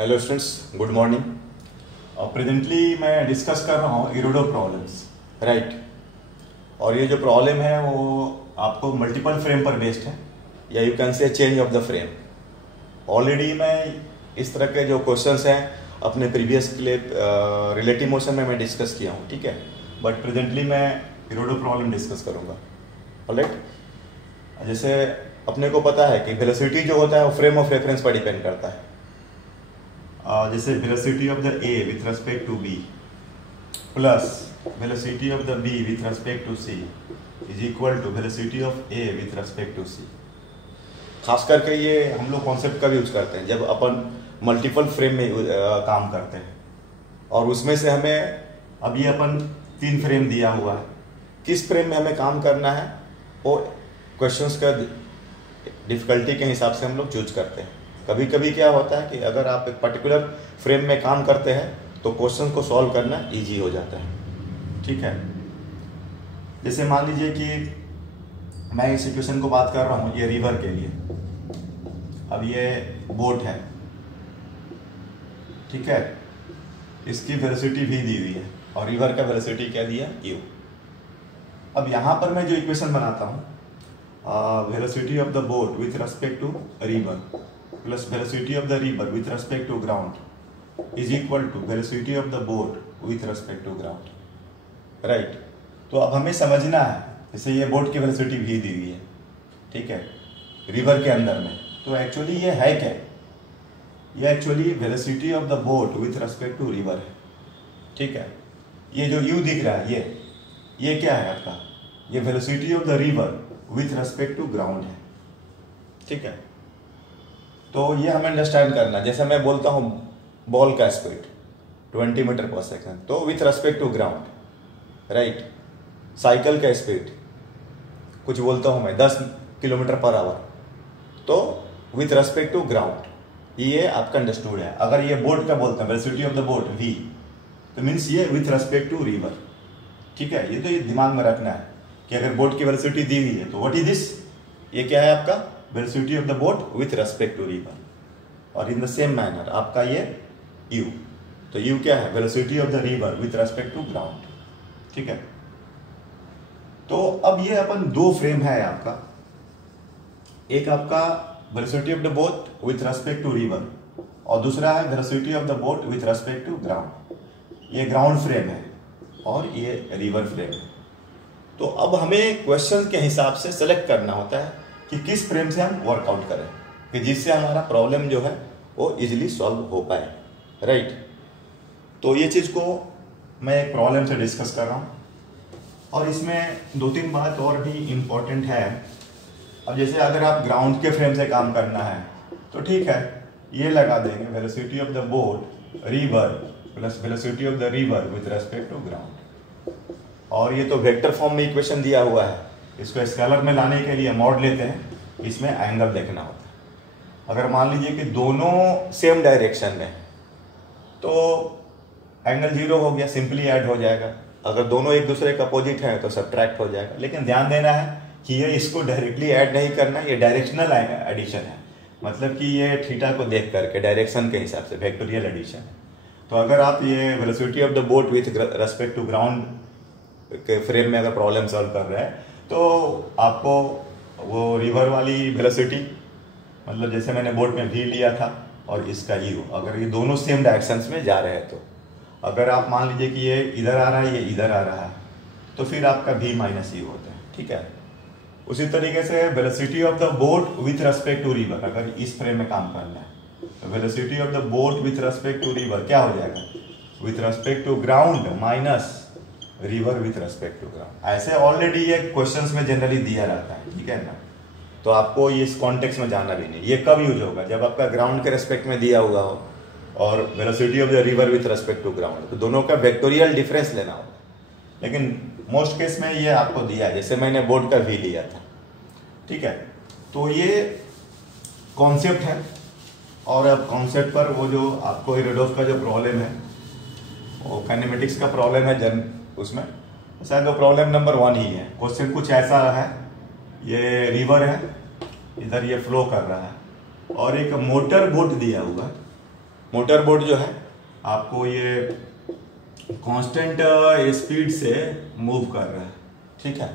Hello students, good morning. Presently मैं discuss कर रहा हूँ इरोडो प्रॉब्लम्स, राइट। और ये जो प्रॉब्लम है वो आपको मल्टीपल फ्रेम पर बेस्ड है, या you can say change of the frame. Already मैं इस तरह के जो क्वेश्चंस हैं अपने प्रीवियस रिलेटिव मोशन में मैं डिस्कस किया हूँ, ठीक है। बट प्रेजेंटली मैं इरोडो प्रॉब्लम डिस्कस करूँगा, ऑलराइट। जैसे अपने को पता है कि वेलोसिटी जो होता है वो फ्रेम ऑफ रेफरेंस पर डिपेंड करता है। जैसे velocity of the A with respect to B plus velocity of the B with respect to C is equal to velocity of A with respect to C. खास करके ये हम लोग concept का भी यूज करते हैं जब अपन मल्टीपल फ्रेम में काम करते हैं, और उसमें से हमें अब ये अपन 3 फ्रेम दिया हुआ है, किस फ्रेम में हमें काम करना है वो क्वेश्चंस का डिफिकल्टी के हिसाब से हम लोग चूज करते हैं। कभी कभी क्या होता है कि अगर आप एक पर्टिकुलर फ्रेम में काम करते हैं तो क्वेश्चन को सॉल्व करना इजी हो जाता है, ठीक है। जैसे मान लीजिए कि मैं इस सिचुएशन को बात कर रहा हूँ, ये रिवर के लिए। अब ये बोट है, ठीक है, इसकी वेलोसिटी भी दी हुई है और रिवर का वेलोसिटी क्या दिया, u। अब यहाँ पर मैं जो इक्वेशन बनाता हूँ, velocity of the boat with respect to river plus velocity of the river with respect to ground is equal to velocity of the boat with respect to ground, right. तो अब हमें समझना है, जैसे ये बोट की वेलोसिटी भी दी हुई है, ठीक है, रिवर के अंदर में। तो एक्चुअली ये है क्या, ये actually velocity of the boat with respect to river है, ठीक है। ये जो u दिख रहा है ये क्या है आपका, ये velocity of the river with respect to ground है, ठीक है। तो ये हमें अंडरस्टैंड करना। जैसे मैं बोलता हूँ बॉल का स्पीड 20 मीटर पर सेकंड, तो with respect to ground, right. Cycle का स्पीड कुछ बोलता हूँ मैं 10 किलोमीटर पर आवर, तो विथ रेस्पेक्ट टू ग्राउंड। ये आपका अंडरस्टूड है। अगर ये बोट का बोलते हैं velocity of the boat v, तो मीन्स ये विथ रेस्पेक्ट टू रिवर, ठीक है। ये तो ये दिमाग में रखना है कि अगर बोट की वेलोसिटी दी हुई है तो व्हाट इज दिस, ये क्या है आपका velocity of the boat with respect to river. और इन द सेम मैनर आपका ये u, तो u क्या है, velocity of the river with respect to ground, ठीक है। तो अब ये अपन 2 फ्रेम है आपका, एक आपका velocity of the boat with respect to river और दूसरा है velocity of the boat with respect to ground. ये ग्राउंड फ्रेम है और ये रिवर फ्रेम है। तो अब हमें क्वेश्चन के हिसाब से सेलेक्ट करना होता है कि किस फ्रेम से हम वर्कआउट करें कि जिससे हमारा प्रॉब्लम जो है वो इजीली सॉल्व हो पाए, राइट। तो ये चीज़ को मैं एक प्रॉब्लम से डिस्कस कर रहा हूँ, और इसमें 2-3 बात और भी इम्पोर्टेंट है। अब जैसे अगर आप ग्राउंड के फ्रेम से काम करना है तो ठीक है, ये लगा देंगे velocity of the boat river plus velocity of the river with respect to ground. और ये तो वेक्टर फॉर्म में इक्वेशन दिया हुआ है, इसको स्केलर में लाने के लिए मॉड लेते हैं, इसमें एंगल देखना होता है। अगर मान लीजिए कि दोनों सेम डायरेक्शन में, तो एंगल 0 हो गया, सिंपली ऐड हो जाएगा। अगर दोनों एक दूसरे के अपोजिट हैं तो सब्ट्रैक्ट हो जाएगा। लेकिन ध्यान देना है कि ये इसको डायरेक्टली ऐड नहीं करना, ये डायरेक्शनल एडिशन है, मतलब कि ये थीटा को देख करके डायरेक्शन के हिसाब से वेक्टोरियल एडिशन है। तो अगर आप ये velocity of the boat with respect to ground के फ्रेम में अगर प्रॉब्लम सॉल्व कर रहे हैं तो आपको वो रिवर वाली वेलोसिटी, मतलब जैसे मैंने बोट में v लिया था और इसका u, अगर ये दोनों सेम डायरेक्शंस में जा रहे हैं तो अगर आप मान लीजिए कि ये इधर आ रहा है, ये इधर आ रहा है, तो फिर आपका v माइनस u होता है, ठीक है। उसी तरीके से velocity of the boat with respect to river, अगर इस फ्रेम में काम करना है तो velocity of the boat with respect to river क्या हो जाएगा, with respect to ground minus river with respect to ground. ऐसे ऑलरेडी ये क्वेश्चंस में जनरली दिया रहता है, ठीक है ना। तो आपको ये इस कॉन्टेक्स्ट में जाना भी नहीं। ये कब यूज होगा, जब आपका ग्राउंड के रेस्पेक्ट में दिया हुआ हो और velocity of the river with respect to ground, तो दोनों का वेक्टोरियल डिफरेंस लेना होगा। लेकिन मोस्ट केस में ये आपको दिया है, जैसे मैंने बोर्ड का v लिया था, ठीक है। तो ये कॉन्सेप्ट है, और अब कॉन्सेप्ट पर वो जो आपको इरोडोव का जो प्रॉब्लम है वो काइनेमेटिक्स का प्रॉब्लम है, उसमें शायद वो प्रॉब्लम नंबर 1 ही है। क्वेश्चन कुछ ऐसा है, ये रिवर है, इधर ये फ्लो कर रहा है और एक मोटर बोट दिया हुआ है, मोटर बोट जो है आपको ये कांस्टेंट स्पीड से मूव कर रहा है, ठीक है,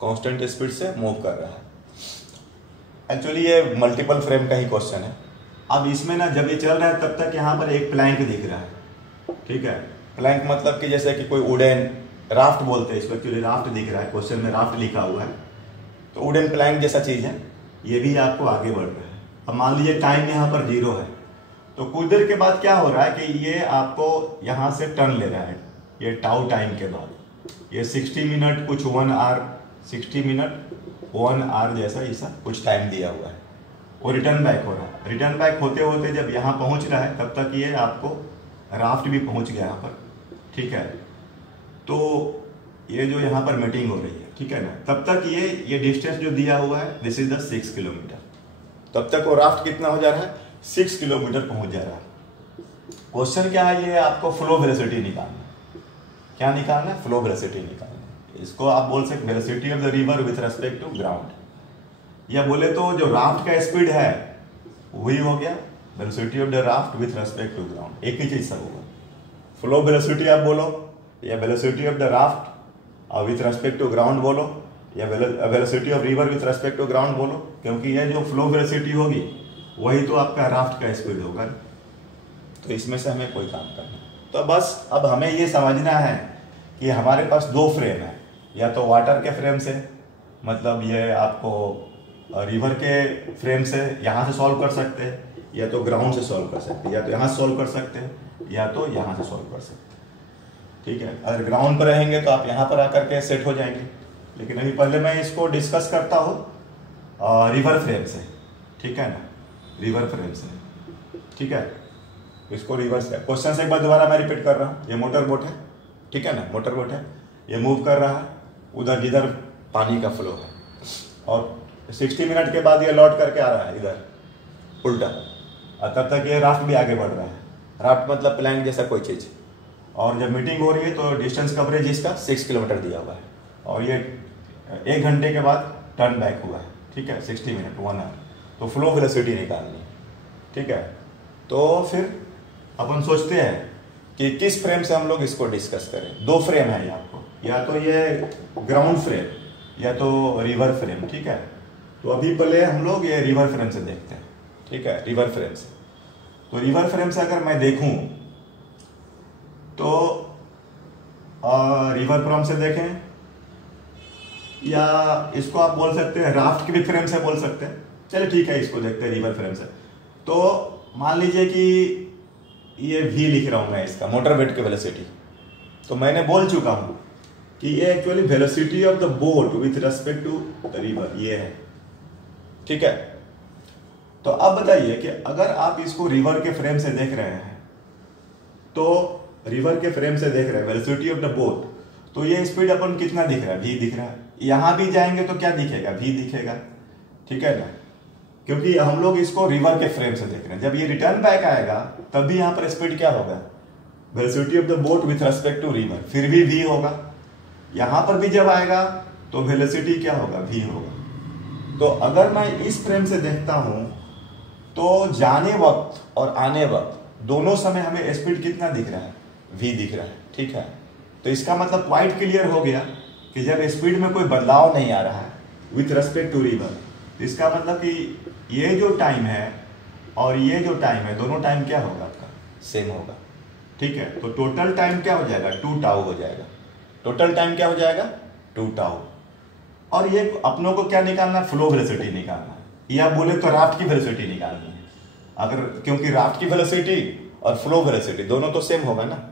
कांस्टेंट स्पीड से मूव कर रहा है। एक्चुअली ये मल्टीपल फ्रेम का ही क्वेश्चन है। अब इसमें ना जब ये चल रहा है तब तक यहाँ पर एक प्लैंक दिख रहा है, ठीक है। प्लैंक मतलब कि जैसे कि कोई वुडन राफ्ट बोलते हैं इसको, एक्चुअली राफ्ट दिख रहा है, क्वेश्चन में राफ्ट लिखा हुआ है, तो वुडन प्लैंक जैसा चीज है, ये भी आपको आगे बढ़ रहा है। अब मान लीजिए टाइम यहाँ पर 0 है, तो कुछ देर के बाद क्या हो रहा है कि ये आपको यहाँ से टर्न ले रहा है, ये टाउ टाइम के बाद ये 60 मिनट कुछ 1 आवर 60 मिनट 1 आवर जैसा ऐसा कुछ टाइम दिया हुआ है, वो रिटर्न बैक हो रहा है। रिटर्न बैक होते होते जब यहाँ पहुँच रहा है तब तक ये आपको राफ्ट भी पहुँच गया यहाँ पर, ठीक है। तो ये जो यहाँ पर मीटिंग हो रही है, ठीक है ना, तब तक ये डिस्टेंस जो दिया हुआ है दिस इज द 6 किलोमीटर, तब तक वो राफ्ट कितना हो जा रहा है 6 किलोमीटर पहुंच जा रहा है। क्वेश्चन क्या है, ये आपको फ्लो वेलोसिटी निकालना है। क्या निकालना है? फ्लो वेलोसिटी निकालना है। इसको आप बोल सकते velocity of the river with respect to ground, या बोले तो जो राफ्ट का स्पीड है वही हो गया velocity of the raft with respect to ground, एक ही चीज सब होगा। फ्लो वेलोसिटी आप बोलो या velocity of the raft with respect to ground बोलो, या velocity of river with respect to ground बोलो, क्योंकि ये जो फ्लो वेलोसिटी होगी वही तो आपका राफ्ट का स्पीड होगा। तो इसमें से हमें कोई काम करना है। तो बस अब हमें ये समझना है कि हमारे पास 2 फ्रेम है, या तो वाटर के फ्रेम से, मतलब ये आपको रिवर के फ्रेम से यहाँ से सॉल्व कर सकते हैं, या तो ग्राउंड से सॉल्व कर सकते हैं, या तो यहाँ से सॉल्व कर सकते हैं, या तो यहाँ से सॉल्व कर सकते हैं, ठीक है। अगर ग्राउंड पर रहेंगे तो आप यहाँ पर आकर के सेट हो जाएंगे, लेकिन अभी पहले मैं इसको डिस्कस करता हूँ रिवर फ्रेम से, ठीक है ना, रिवर फ्रेम से, ठीक है। इसको रिवर्स क्वेश्चन से एक बार दोबारा मैं रिपीट कर रहा हूँ। ये मोटर बोट है, ठीक है ना, मोटर बोट है, ये मूव कर रहा है उधर जिधर पानी का फ्लो है, और 60 मिनट के बाद ये लौट करके आ रहा है इधर उल्टा, और तब तक ये राफ्ट भी आगे बढ़ रहा है। राफ्ट मतलब प्लैंक जैसा कोई चीज, और जब मीटिंग हो रही है तो डिस्टेंस कवरेज इसका 6 किलोमीटर दिया हुआ है, और ये 1 घंटे के बाद टर्न बैक हुआ है, ठीक है, 60 मिनट 1 आवर। तो फ्लो वेलोसिटी निकालनी है, ठीक है। तो फिर अपन सोचते हैं कि किस फ्रेम से हम लोग इसको डिस्कस करें। 2 फ्रेम है आपको, या तो ये ग्राउंड फ्रेम या तो रिवर फ्रेम, ठीक है। तो अभी पहले हम लोग ये रिवर फ्रेम से देखते हैं, ठीक है, रिवर फ्रेम से। तो रिवर फ्रेम से अगर मैं देखूं तो रिवर फ्रेम से देखें, या इसको आप बोल सकते हैं राफ्ट के भी फ्रेम से बोल सकते हैं। चलिए ठीक है, इसको देखते हैं रिवर फ्रेम से। तो मान लीजिए कि ये v लिख रहा हूं मैं इसका मोटर बोट की वेलोसिटी, तो मैंने बोल चुका हूं कि ये actually velocity of the boat with respect to the river ये है, ठीक है। तो अब बताइए कि अगर आप इसको रिवर के फ्रेम से देख रहे हैं, तो रिवर के फ्रेम से देख रहे हैं वेलोसिटी ऑफ द बोट, तो ये स्पीड अपन कितना दिख रहा है, v दिख रहा है। यहां भी जाएंगे तो क्या दिखेगा, v दिखेगा, ठीक है ना, क्योंकि हम लोग इसको रिवर के फ्रेम से देख रहे हैं। जब ये रिटर्न बैक आएगा तब भी यहाँ पर स्पीड क्या होगा, velocity of the boat with respect to river, फिर भी v होगा। यहां पर भी जब आएगा तो वेलोसिटी क्या होगा, v होगा। तो अगर मैं इस फ्रेम से देखता हूं तो जाने वक्त और आने वक्त दोनों समय हमें स्पीड कितना दिख रहा है, v दिख रहा है, ठीक है। तो इसका मतलब क्वाइट क्लियर हो गया कि जब स्पीड में कोई बदलाव नहीं आ रहा है विथ रेस्पेक्ट टू रिवर, इसका मतलब कि ये जो टाइम है और ये जो टाइम है दोनों टाइम क्या होगा आपका, सेम होगा, ठीक है। तो टोटल टाइम क्या हो जाएगा, 2 टाउ हो जाएगा। टोटल टाइम क्या हो जाएगा, 2 टाउ। और ये अपनों को क्या निकालना है, फ्लो वेलोसिटी निकालना है, या बोले तो राफ्ट की वेलोसिटी निकालनी है। अगर क्योंकि राफ्ट की वेलोसिटी और फ्लो वेलोसिटी दोनों तो सेम होगा ना,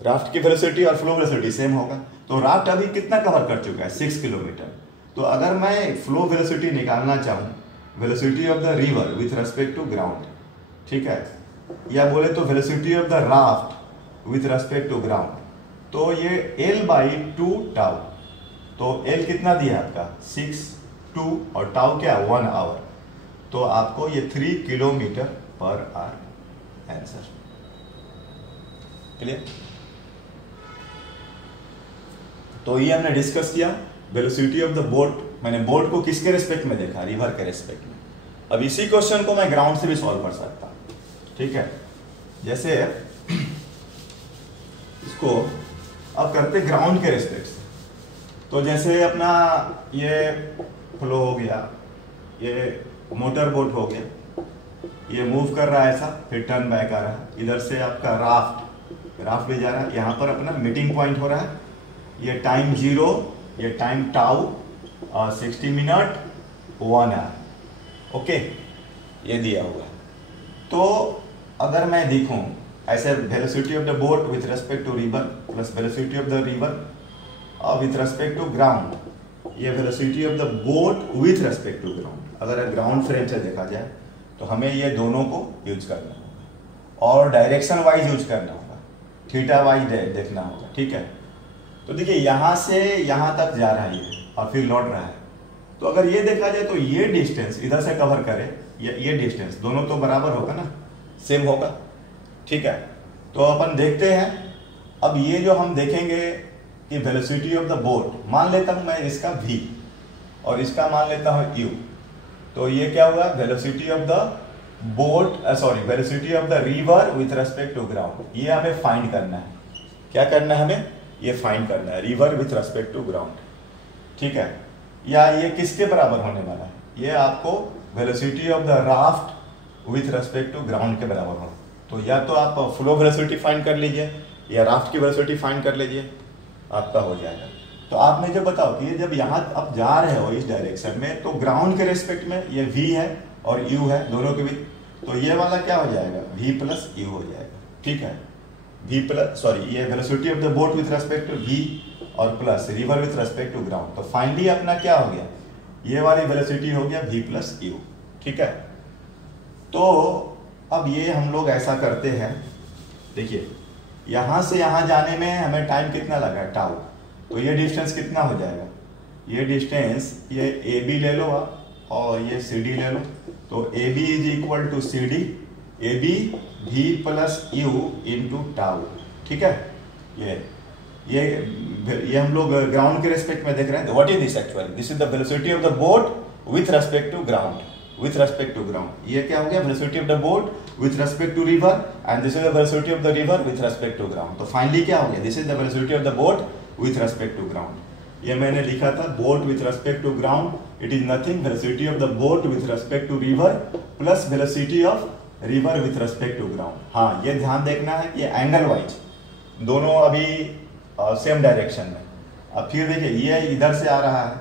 राफ्ट की वेलोसिटी और फ्लो वेलोसिटी सेम होगा। तो राफ्ट अभी कितना कवर कर चुका है, 6 किलोमीटर। तो अगर मैं फ्लो वेलोसिटी निकालना चाहूँ, velocity of the river with respect to ground, ठीक है, या बोले तो velocity of the raft with respect to ground, तो ये L/2 टाउ। तो L कितना दिया आपका 6, 2 और टाउ क्या 1 आवर। तो आपको ये 3 kilometre per hour answer. Clear? तो ये हमने डिस्कस किया वेलोसिटी ऑफ द बोट। मैंने बोट को किसके रिस्पेक्ट में देखा, रिवर के रिस्पेक्ट में। अब इसी क्वेश्चन को मैं ग्राउंड से भी सॉल्व कर सकता हूं, ठीक है। जैसे इसको अब करते ग्राउंड के रिस्पेक्ट से, तो जैसे अपना ये फ्लो हो गया, ये मोटर बोट हो गया, ये मूव कर रहा है ऐसा, फिर टर्न बैक आ रहा है, इधर से आपका राफ्ट ले जा रहा है, यहाँ पर अपना मीटिंग पॉइंट हो रहा है, ये टाइम 0, ये time tau, 60 minute 1 hour, okay, ये दिया हुआ है। तो अगर मैं देखूं ऐसे velocity of the boat with respect to river plus velocity of the river with respect to ground, ये velocity of the boat with respect to ground, अगर ग्राउंड फ्रेम से देखा जाए तो हमें ये दोनों को यूज करना होगा और डायरेक्शन वाइज यूज करना होगा, थीटा वाइज देखना होगा, ठीक है। तो देखिए यहाँ से यहाँ तक जा रहा है ये और फिर लौट रहा है, तो अगर ये देखा जाए तो ये डिस्टेंस इधर से कवर करे, ये डिस्टेंस दोनों तो बराबर होगा ना, सेम होगा, ठीक है। तो अपन देखते हैं, अब ये जो हम देखेंगे कि वेलोसिटी ऑफ द बोट, मान लेता हूं मैं इसका v और इसका मान लेता हूं u, तो ये क्या हुआ, velocity of the boat, sorry velocity of the river with respect to ground, ये हमें फाइंड करना है। क्या करना है हमें, ये फाइंड करना है, river with respect to ground, ठीक है। या ये किसके बराबर होने वाला है, ये आपको velocity of the raft with respect to ground के बराबर हो। तो या तो आप फ्लो वेलोसिटी फाइंड कर लीजिए या राफ्ट की वेलोसिटी फाइंड कर लीजिए, आपका हो जाएगा। तो आपने जो बताओ कि ये जब यहाँ आप जा रहे हो इस डायरेक्शन में, तो ग्राउंड के रेस्पेक्ट में ये v है और u है दोनों के बीच, तो ये वाला क्या हो जाएगा, v प्लस u हो जाएगा, ठीक है। v प्लस, सॉरी, ये velocity of the boat with respect to v और plus river with respect to ground, तो फाइनली अपना क्या हो गया, ये वाली वेलोसिटी हो गया v प्लस u, ठीक है। तो अब ये हम लोग ऐसा करते हैं, देखिए यहाँ से यहाँ जाने में हमें टाइम कितना लगा, टाउ, तो ये डिस्टेंस कितना हो जाएगा, ये डिस्टेंस, ये AB ले लो आप और ये CD ले लो, तो AB is equal to CD, AB v plus u into tau, ठीक है। ये हम लोग ग्राउंड के रेस्पेक्ट में देख रहे हैं। What is this actually, this is the velocity of the boat with respect to ground, with respect to ground, ये क्या हो गया, velocity of the boat with respect to river and this is the velocity of the river with respect to ground. तो finally क्या हो गया, this is the velocity of the boat with respect to ground. ये मैंने लिखा था boat with respect to ground, it is nothing velocity of the boat with respect to river plus velocity of river with respect to ground. हाँ, ये ध्यान देखना है कि एंगल वाइज दोनों अभी सेम डायरेक्शन में। अब फिर देखिए ये इधर से आ रहा है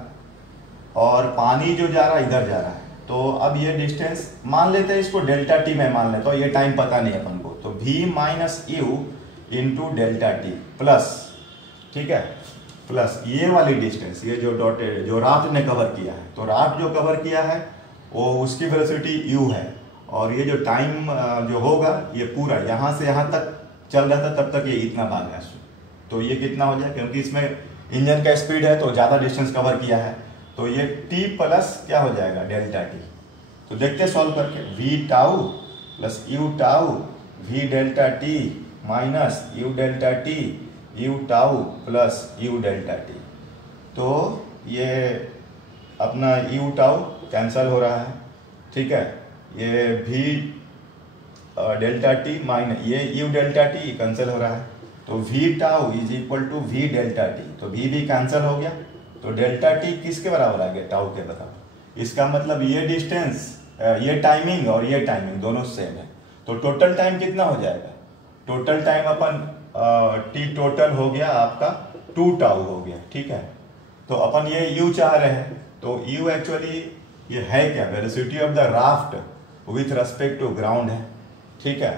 और पानी जो जा रहा है इधर जा रहा है, तो अब ये डिस्टेंस मान लेते हैं, इसको डेल्टा टी में मान लेता हूँ, ये टाइम पता नहीं अपन को, तो v minus you into delta T plus, ठीक है, प्लस ये वाली डिस्टेंस, ये जो डॉटेड जो राफ्ट ने कवर किया है, तो राफ्ट जो कवर किया है वो उसकी वेलोसिटी u है, और ये जो टाइम जो होगा ये पूरा यहाँ से यहाँ तक चल रहा था, तब तक ये इतना भागा है, तो ये कितना हो जाए, क्योंकि इसमें इंजन का स्पीड है तो ज़्यादा डिस्टेंस कवर किया है, तो ये t प्लस क्या हो जाएगा, डेल्टा टी। तो देखते हैं सॉल्व करके, v tau plus u tau v delta T minus u delta T u tau plus u delta T. तो ये अपना u टाउ कैंसल हो रहा है, ठीक है, ये v डेल्टा टी माइनस ये u डेल्टा टी कैंसल हो रहा है, तो v tau is equal to v delta T, तो v भी कैंसल हो गया, तो डेल्टा टी किसके बराबर आ गया, टाउ के बराबर। इसका मतलब ये डिस्टेंस, ये टाइमिंग और ये टाइमिंग दोनों सेम है, तो टोटल टाइम कितना हो जाएगा, टोटल टाइम अपन टी टोटल हो गया आपका 2 टाउ हो गया, ठीक है। तो अपन ये u चाह रहे हैं, तो u एक्चुअली ये है क्या, velocity of the raft with respect to ground है, ठीक है।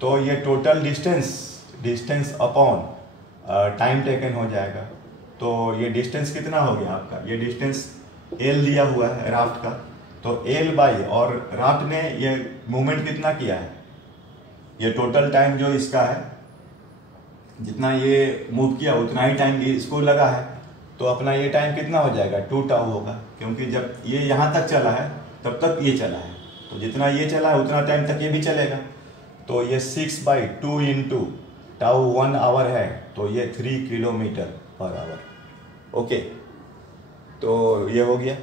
तो ये total distance upon time taken हो जाएगा, तो ये डिस्टेंस कितना हो गया आपका, ये डिस्टेंस L दिया हुआ है राफ्ट का, तो L बाई, और राफ्ट ने ये मूवमेंट कितना किया है, ये टोटल टाइम जो इसका है, जितना ये मूव किया उतना ही टाइम इसको लगा है, तो अपना ये टाइम कितना हो जाएगा, 2 टाउ होगा, क्योंकि जब ये यहाँ तक चला है तब तक ये चला है, तो जितना ये चला है उतना टाइम तक ये भी चलेगा, तो ये 6/2 इंटू टाउ 1 आवर है, तो ये 3 किलोमीटर पर आवर, ओके। तो ये हो गया।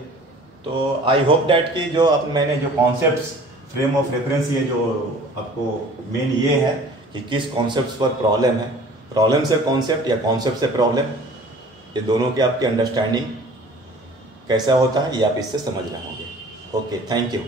तो आई होप डैट कि जो मैंने जो कॉन्सेप्ट्स फ्रेम ऑफ रेफरेंस, ये जो आपको मेन ये है कि किस कॉन्सेप्ट पर प्रॉब्लम है, प्रॉब्लम से कॉन्सेप्ट या कॉन्सेप्ट से प्रॉब्लम, ये दोनों की आपकी अंडरस्टैंडिंग कैसा होता है ये आप इससे समझ रहे होंगे। Okay, thank you.